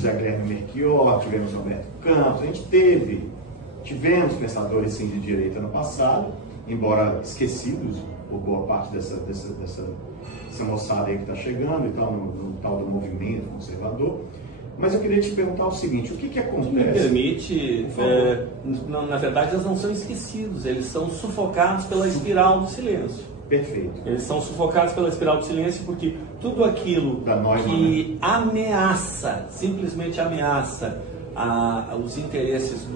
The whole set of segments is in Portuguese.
José Guilherme Melchior, tivemos Roberto Campos, a gente tivemos pensadores sim de direita no passado, embora esquecidos por boa parte dessa moçada aí que está chegando, então no tal do movimento conservador. Mas eu queria te perguntar o seguinte, o que acontece? Me permite, na verdade eles não são esquecidos, eles são sufocados pela espiral do silêncio. Perfeito. Eles são sufocados pela espiral do silêncio porque tudo aquilo que ameaça, simplesmente ameaça os interesses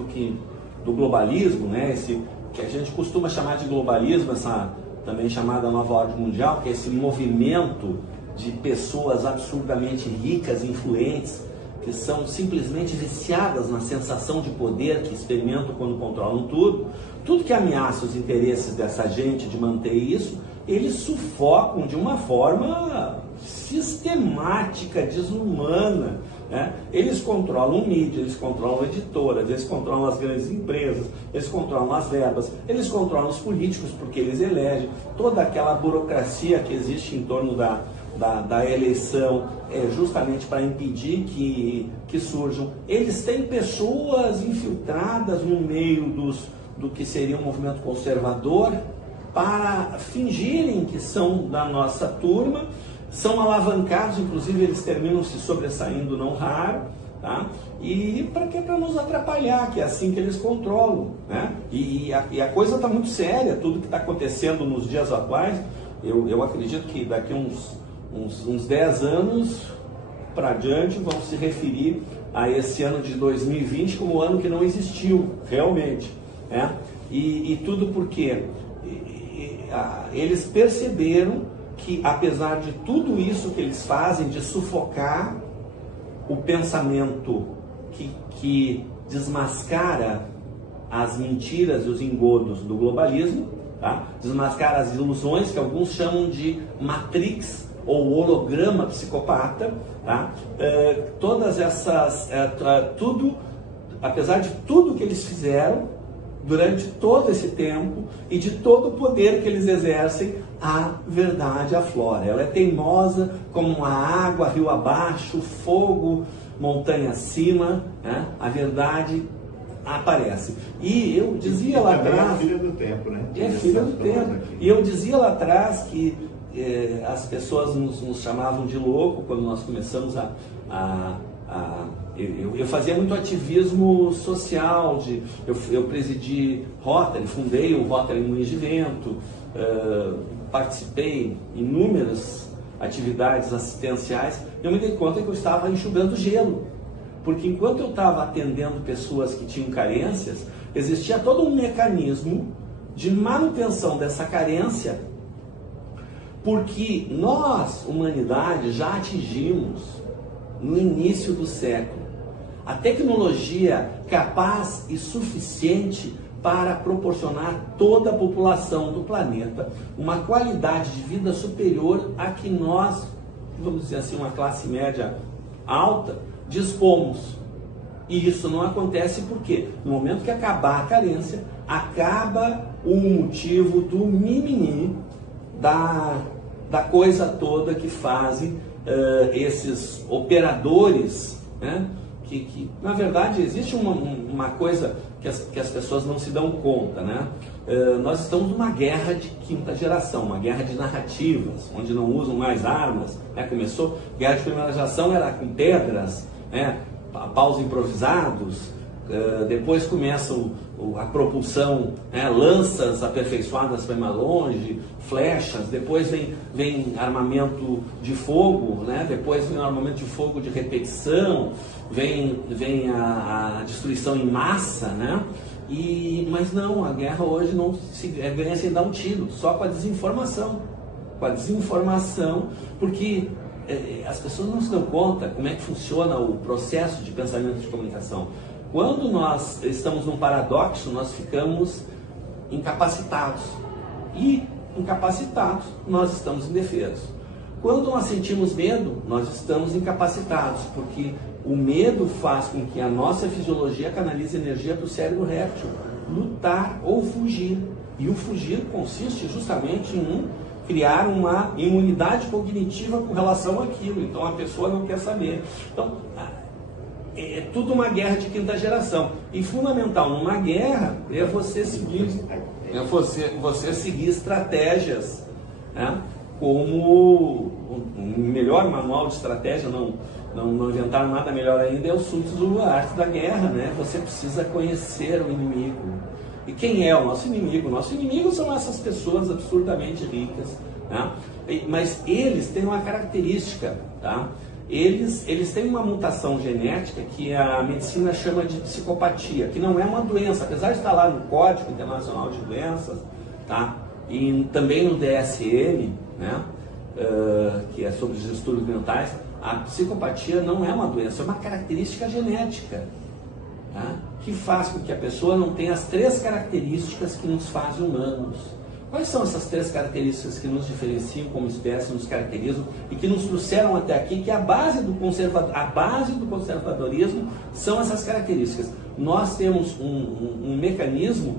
do globalismo, né? Esse que a gente costuma chamar de globalismo, essa também chamada nova ordem mundial, que é esse movimento de pessoas absurdamente ricas, influentes, que são simplesmente viciadas na sensação de poder que experimentam quando controlam tudo que ameaça os interesses dessa gente de manter isso, eles sufocam de uma forma sistemática, desumana, né? Eles controlam mídia, eles controlam editoras, eles controlam as grandes empresas, eles controlam as verbas, eles controlam os políticos porque eles elegem, toda aquela burocracia que existe em torno da eleição é justamente para impedir que surjam. Eles têm pessoas infiltradas no meio do que seria um movimento conservador para fingirem que são da nossa turma, são alavancados, inclusive eles terminam se sobressaindo não raro, tá? E para quê? Para nos atrapalhar, que é assim que eles controlam, né? E a coisa está muito séria, tudo que está acontecendo nos dias atuais, eu acredito que daqui uns 10 anos para diante vão se referir a esse ano de 2020 como o ano que não existiu realmente, né? E tudo porque eles perceberam que, apesar de tudo isso que eles fazem, de sufocar o pensamento que desmascara as mentiras e os engodos do globalismo, tá? Desmascara as ilusões que alguns chamam de matrix ou holograma psicopata, tá? Todas essas, apesar de tudo que eles fizeram durante todo esse tempo e de todo o poder que eles exercem, a verdade aflora. Ela é teimosa como a água, rio abaixo, fogo, montanha acima, né? A verdade aparece. E eu dizia lá atrás... É filha do tempo, né? É filha do tempo. E eu dizia lá atrás que as pessoas nos chamavam de louco quando nós começamos eu fazia muito ativismo social, eu presidi Rotary, fundei o Rotary Moinhos de Vento, participei em inúmeras atividades assistenciais. Eu me dei conta que eu estava enxugando gelo, porque enquanto eu estava atendendo pessoas que tinham carências, existia todo um mecanismo de manutenção dessa carência, porque nós, humanidade, já atingimos no início do século a tecnologia capaz e suficiente para proporcionar toda a população do planeta uma qualidade de vida superior a que nós, vamos dizer assim, uma classe média alta, dispomos. E isso não acontece porque no momento que acabar a carência, acaba o motivo do mimimi, da coisa toda que fazem esses operadores, né? Que na verdade existe uma coisa que as pessoas não se dão conta, né? Nós estamos numa guerra de quinta geração, uma guerra de narrativas, onde não usam mais armas, né? Começou, guerra de primeira geração era com pedras, né? Paus improvisados, depois começa a propulsão, né? Lanças aperfeiçoadas para ir mais longe, flechas, depois vem armamento de fogo, né? Depois vem o armamento de fogo de repetição, vem a destruição em massa, né? Mas não, a guerra hoje não se ganha sem dar um tiro, só com a desinformação. Com a desinformação, porque as pessoas não se dão conta como é que funciona o processo de pensamento de comunicação. Quando nós estamos num paradoxo, nós ficamos incapacitados. E incapacitados, nós estamos indefesos. Quando nós sentimos medo, nós estamos incapacitados, porque o medo faz com que a nossa fisiologia canalize energia para o cérebro réptil, lutar ou fugir. E o fugir consiste justamente em criar uma imunidade cognitiva com relação àquilo. Então a pessoa não quer saber. Então, é tudo uma guerra de quinta geração. E fundamental numa guerra é você seguir, você seguir estratégias, né? Como o melhor manual de estratégia, não inventaram nada melhor ainda, é o Sun Tzu, a arte da guerra, né? Você precisa conhecer o inimigo. E quem é o nosso inimigo? O nosso inimigo são essas pessoas absurdamente ricas, né? Mas eles têm uma característica, tá? Eles têm uma mutação genética que a medicina chama de psicopatia, que não é uma doença, apesar de estar lá no Código Internacional de Doenças, tá? E também no DSM, né? Que é sobre os distúrbios mentais. A psicopatia não é uma doença, é uma característica genética, tá? Que faz com que a pessoa não tenha as 3 características que nos fazem humanos. Quais são essas 3 características que nos diferenciam como espécie, nos caracterizam e que nos trouxeram até aqui, que a base do conservadorismo são essas características. Nós temos um mecanismo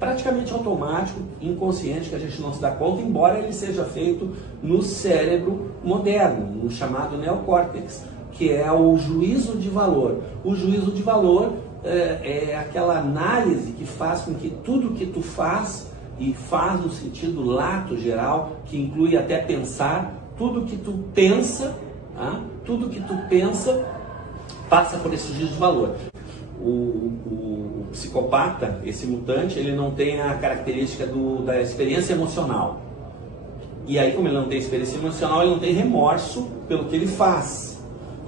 praticamente automático, inconsciente, que a gente não se dá conta, embora ele seja feito no cérebro moderno, no chamado neocórtex, que é o juízo de valor. O juízo de valor é aquela análise que faz com que tudo que tu faz, e faz no sentido lato geral, que inclui até pensar, tudo que tu pensa, tá? Tudo que tu pensa passa por esse juízo de valor. O psicopata, esse mutante, ele não tem a característica da experiência emocional. E aí, como ele não tem experiência emocional, ele não tem remorso pelo que ele faz.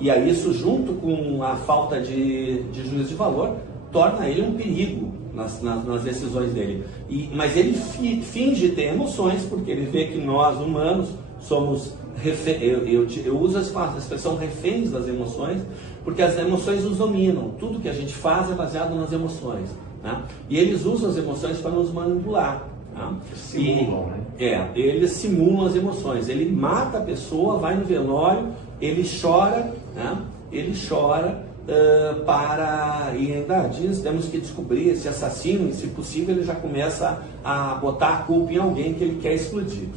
E aí isso, junto com a falta de juízo de valor, torna ele um perigo nas decisões dele. Mas ele finge ter emoções, porque ele vê que nós, humanos, somos eu uso a expressão reféns das emoções, porque as emoções nos dominam. Tudo que a gente faz é baseado nas emoções, né? E eles usam as emoções para nos manipular, né? Simulam, né? Eles simulam as emoções. Ele mata a pessoa, vai no velório, ele chora, né? Ele chora e ainda diz, temos que descobrir esse assassino, e se possível ele já começa a botar a culpa em alguém que ele quer explodir.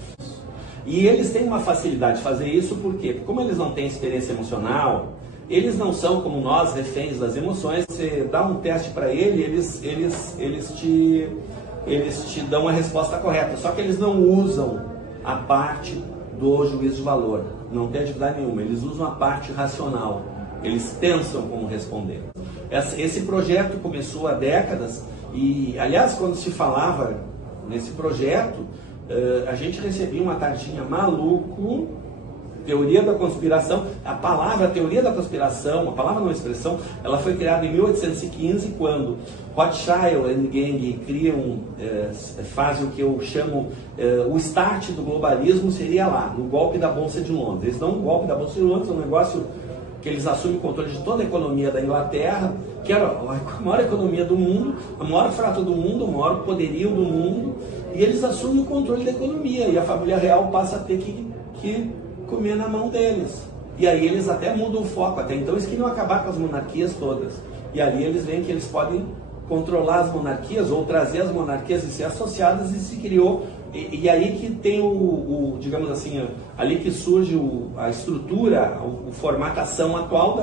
E eles têm uma facilidade de fazer isso, por quê? Porque como eles não têm experiência emocional, eles não são como nós, reféns das emoções. Você dá um teste para eles te dão a resposta correta, só que eles não usam a parte do juízo de valor, não tem atividade nenhuma, eles usam a parte racional, eles pensam como responder. Esse projeto começou há décadas e, aliás, quando se falava nesse projeto, a gente recebia uma tarjinha maluco, teoria da conspiração. A palavra teoria da conspiração, a palavra não expressão, ela foi criada em 1815, quando Rothschild and Gang fazem o que eu chamo o start do globalismo, seria lá, no golpe da Bolsa de Londres. Eles dão um golpe da Bolsa de Londres, um negócio que eles assumem o controle de toda a economia da Inglaterra, que era a maior economia do mundo, a maior frota do mundo, o maior poderio do mundo, e eles assumem o controle da economia, e a família real passa a ter que comer na mão deles. E aí eles até mudam o foco. Até então eles queriam acabar com as monarquias todas. E ali eles veem que eles podem controlar as monarquias ou trazer as monarquias e ser associadas, e se criou. E aí que tem digamos assim, ali que surge a estrutura, a formatação atual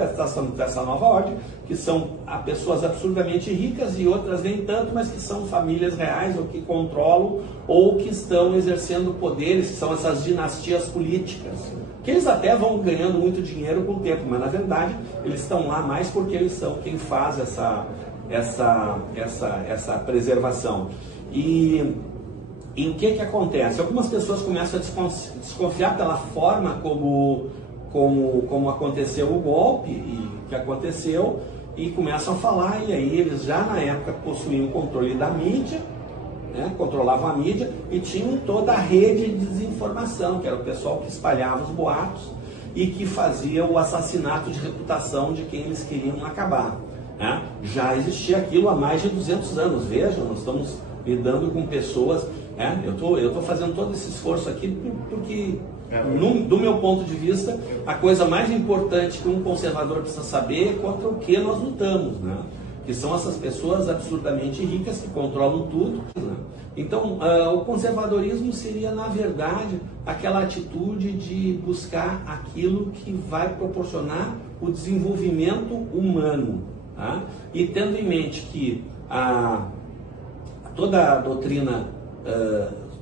dessa nova ordem, que são pessoas absurdamente ricas e outras nem tanto, mas que são famílias reais, ou que controlam, ou que estão exercendo poderes, que são essas dinastias políticas, que eles até vão ganhando muito dinheiro com o tempo, mas na verdade eles estão lá mais porque eles são quem faz essa preservação. E o que acontece? Algumas pessoas começam a desconfiar pela forma como aconteceu o golpe, e que aconteceu, e começam a falar, e aí eles já na época possuíam o controle da mídia, né, controlavam a mídia, e tinham toda a rede de desinformação, que era o pessoal que espalhava os boatos e que fazia o assassinato de reputação de quem eles queriam acabar, né? Já existia aquilo há mais de 200 anos, vejam, nós estamos lidando com pessoas. Eu estou fazendo todo esse esforço aqui porque, do meu ponto de vista, a coisa mais importante que um conservador precisa saber é contra o que nós lutamos, né? que são essas pessoas absurdamente ricas que controlam tudo, né? Então, o conservadorismo seria, na verdade, aquela atitude de buscar aquilo que vai proporcionar o desenvolvimento humano, tá? E tendo em mente que toda a doutrina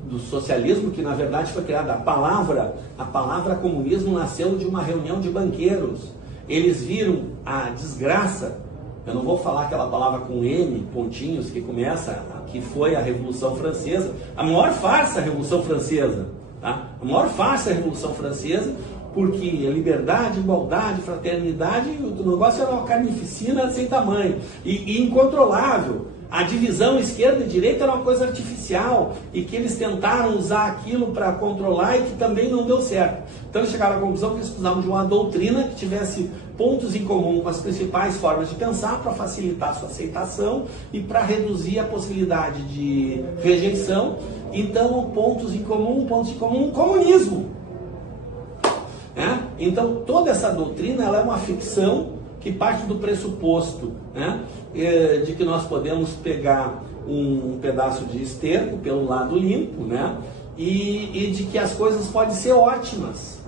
do socialismo, que na verdade foi criada, a palavra comunismo nasceu de uma reunião de banqueiros. Eles viram a desgraça, eu não vou falar aquela palavra com M, pontinhos, que começa, que foi a Revolução Francesa, a maior farsa a Revolução Francesa, tá? A maior farsa a Revolução Francesa, porque liberdade, igualdade, fraternidade, o negócio era uma carnificina sem tamanho, e incontrolável. A divisão esquerda e direita era uma coisa artificial e que eles tentaram usar aquilo para controlar e que também não deu certo. Então eles chegaram à conclusão que eles precisavam de uma doutrina que tivesse pontos em comum com as principais formas de pensar para facilitar a sua aceitação e para reduzir a possibilidade de rejeição. Então, pontos em comum, comunismo. Então, toda essa doutrina ela é uma ficção que parte do pressuposto, né, de que nós podemos pegar um pedaço de esterco pelo lado limpo, né, e de que as coisas podem ser ótimas.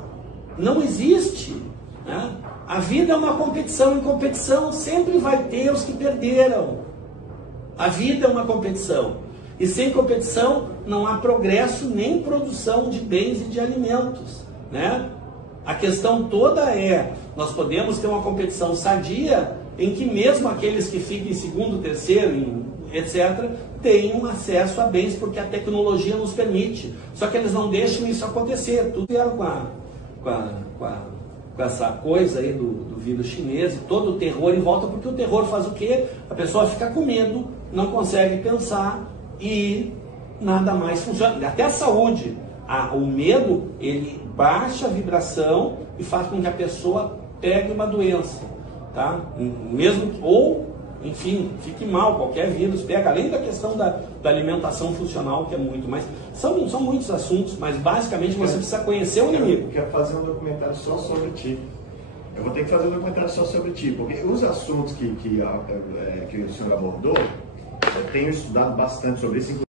Não existe, né? A vida é uma competição, em competição sempre vai ter os que perderam. A vida é uma competição, e sem competição não há progresso nem produção de bens e de alimentos, né? A questão toda é, nós podemos ter uma competição sadia em que mesmo aqueles que ficam em segundo, terceiro, etc., tenham acesso a bens, porque a tecnologia nos permite. Só que eles não deixam isso acontecer. Tudo vieram com essa coisa aí do vírus chinês, e todo o terror em volta, porque o terror faz o quê? A pessoa fica com medo, não consegue pensar e nada mais funciona. Até a saúde. O medo, ele baixa a vibração e faz com que a pessoa pegue uma doença, tá? Mesmo, ou, enfim, fique mal, qualquer vírus pega, além da questão da alimentação funcional, que é muito, mas são muitos assuntos, mas basicamente você precisa conhecer o inimigo. Eu quero fazer um documentário só sobre ti. Eu vou ter que fazer um documentário só sobre ti, porque os assuntos que o senhor abordou, eu tenho estudado bastante sobre isso.